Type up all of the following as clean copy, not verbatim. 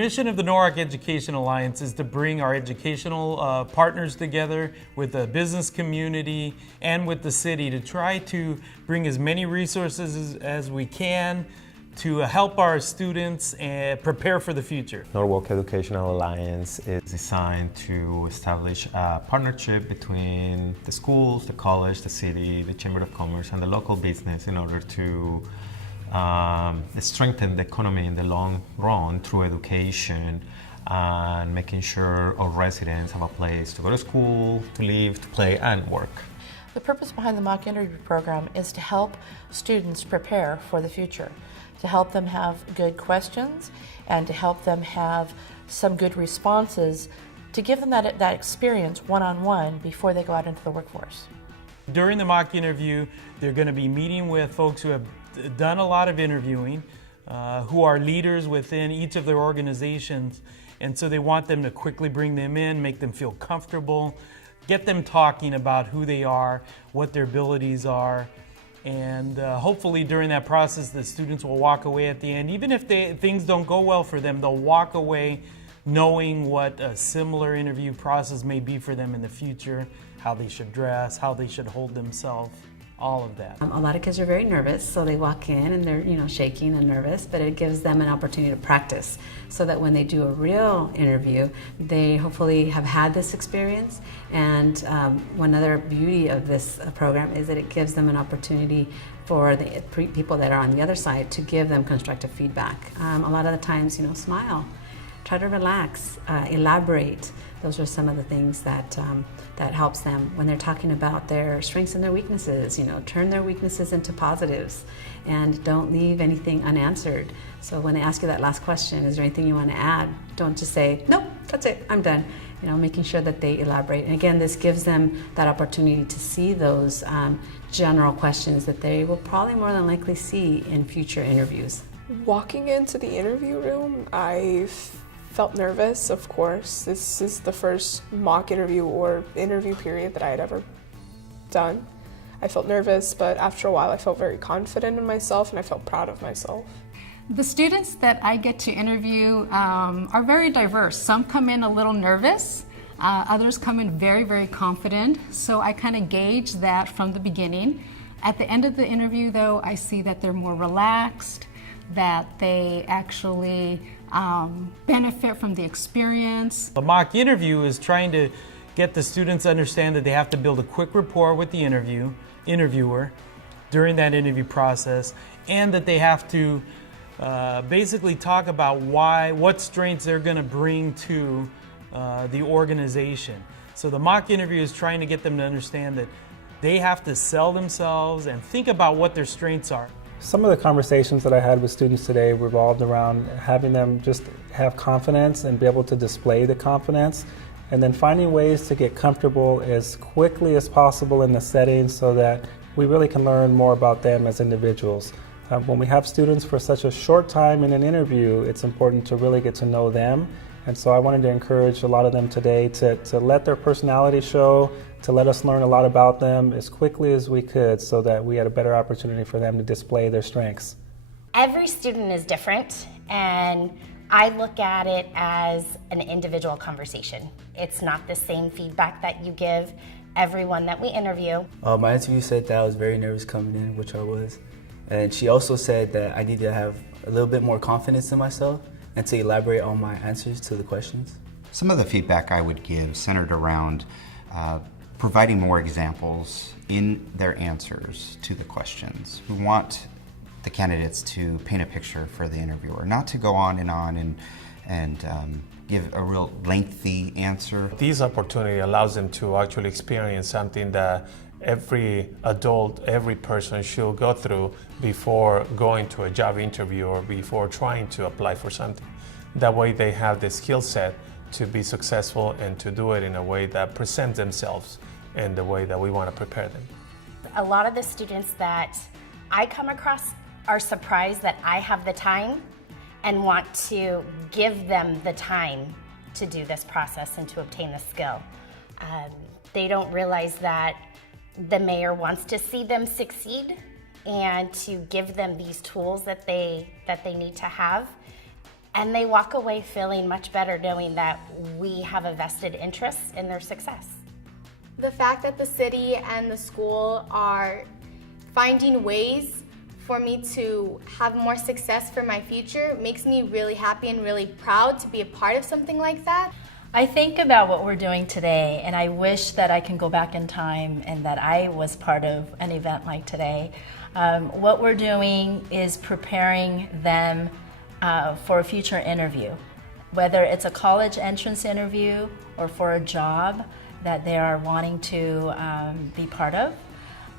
mission of the Norwalk Education Alliance is to bring our educational partners together with the business community and with the city to try to bring as many resources as we can to help our students and prepare for the future. Norwalk Educational Alliance is designed to establish a partnership between the schools, the college, the city, the Chamber of Commerce, and the local business in order to strengthen the economy in the long run through education and making sure all residents have a place to go to school, to live, to play, and work. The purpose behind the mock interview program is to help students prepare for the future, to help them have good questions and to help them have some good responses to give them that experience one-on-one before they go out into the workforce. During the mock interview, they're going to be meeting with folks who have done a lot of interviewing, who are leaders within each of their organizations, and so they want them to quickly bring them in, make them feel comfortable, get them talking about who they are, what their abilities are, and hopefully during that process the students will walk away at the end. Even if things don't go well for them, they'll walk away knowing what a similar interview process may be for them in the future, how they should dress, how they should hold themselves. All of that. A lot of kids are very nervous, so they walk in and they're shaking and nervous, but it gives them an opportunity to practice so that when they do a real interview, they hopefully have had this experience. And one other beauty of this program is that it gives them an opportunity for the people that are on the other side to give them constructive feedback. A lot of the times, smile, try to relax, elaborate. Those are some of the things that helps them when they're talking about their strengths and their weaknesses. Turn their weaknesses into positives and don't leave anything unanswered. So when they ask you that last question, is there anything you want to add? Don't just say, nope, that's it, I'm done. Making sure that they elaborate. And again, this gives them that opportunity to see those general questions that they will probably more than likely see in future interviews. Walking into the interview room, I felt nervous, of course. This is the first mock interview or interview period that I had ever done. I felt nervous, but after a while I felt very confident in myself and I felt proud of myself. The students that I get to interview are very diverse. Some come in a little nervous, others come in very, very confident. So I kind of gauge that from the beginning. At the end of the interview though, I see that they're more relaxed, that they actually benefit from the experience. The mock interview is trying to get the students to understand that they have to build a quick rapport with the interviewer during that interview process, and that they have to basically talk about what strengths they're going to bring to the organization. So the mock interview is trying to get them to understand that they have to sell themselves and think about what their strengths are. Some of the conversations that I had with students today revolved around having them just have confidence and be able to display the confidence, and then finding ways to get comfortable as quickly as possible in the setting so that we really can learn more about them as individuals. When we have students for such a short time in an interview, it's important to really get to know them. And so I wanted to encourage a lot of them today to let their personality show, to let us learn a lot about them as quickly as we could so that we had a better opportunity for them to display their strengths. Every student is different, and I look at it as an individual conversation. It's not the same feedback that you give everyone that we interview. My interview said that I was very nervous coming in, which I was. And she also said that I need to have a little bit more confidence in myself and to elaborate on my answers to the questions. Some of the feedback I would give centered around providing more examples in their answers to the questions. We want the candidates to paint a picture for the interviewer, not to go on and give a real lengthy answer. This opportunity allows them to actually experience something that every adult, every person should go through before going to a job interview or before trying to apply for something. That way they have the skill set to be successful and to do it in a way that presents themselves in the way that we want to prepare them. A lot of the students that I come across are surprised that I have the time and want to give them the time to do this process and to obtain the skill. They don't realize that the mayor wants to see them succeed and to give them these tools that they need to have. and they walk away feeling much better knowing that we have a vested interest in their success. The fact that the city and the school are finding ways for me to have more success for my future makes me really happy and really proud to be a part of something like that. I think about what we're doing today, and I wish that I can go back in time and that I was part of an event like today. What we're doing is preparing them for a future interview, whether it's a college entrance interview or for a job that they are wanting to be part of.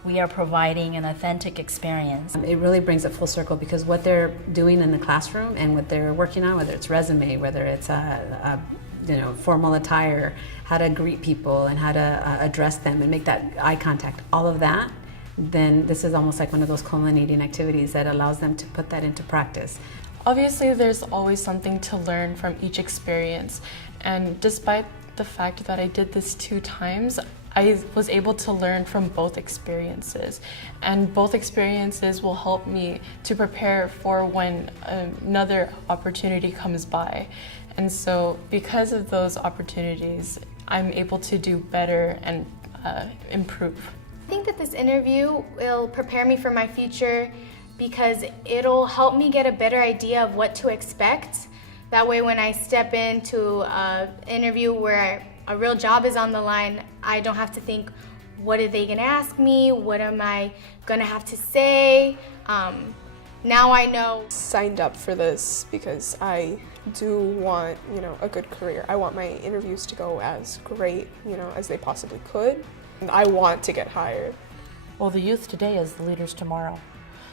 We are providing an authentic experience. It really brings it full circle because what they're doing in the classroom and what they're working on, whether it's resume, whether it's formal attire, how to greet people and how to address them and make that eye contact, all of that, then this is almost like one of those culminating activities that allows them to put that into practice. Obviously, there's always something to learn from each experience, and despite the fact that I did this 2 times, I was able to learn from both experiences, and both experiences will help me to prepare for when another opportunity comes by. And so because of those opportunities, I'm able to do better and improve. I think that this interview will prepare me for my future because it'll help me get a better idea of what to expect. That way when I step into an interview where a real job is on the line, I don't have to think, what are they gonna ask me? What am I gonna have to say? Now I know. Signed up for this because I do want, a good career. I want my interviews to go as great, as they possibly could. And I want to get hired. Well, the youth today is the leaders tomorrow.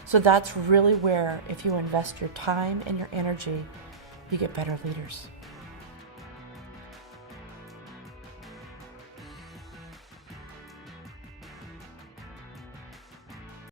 So that's really where, if you invest your time and your energy, you get better leaders.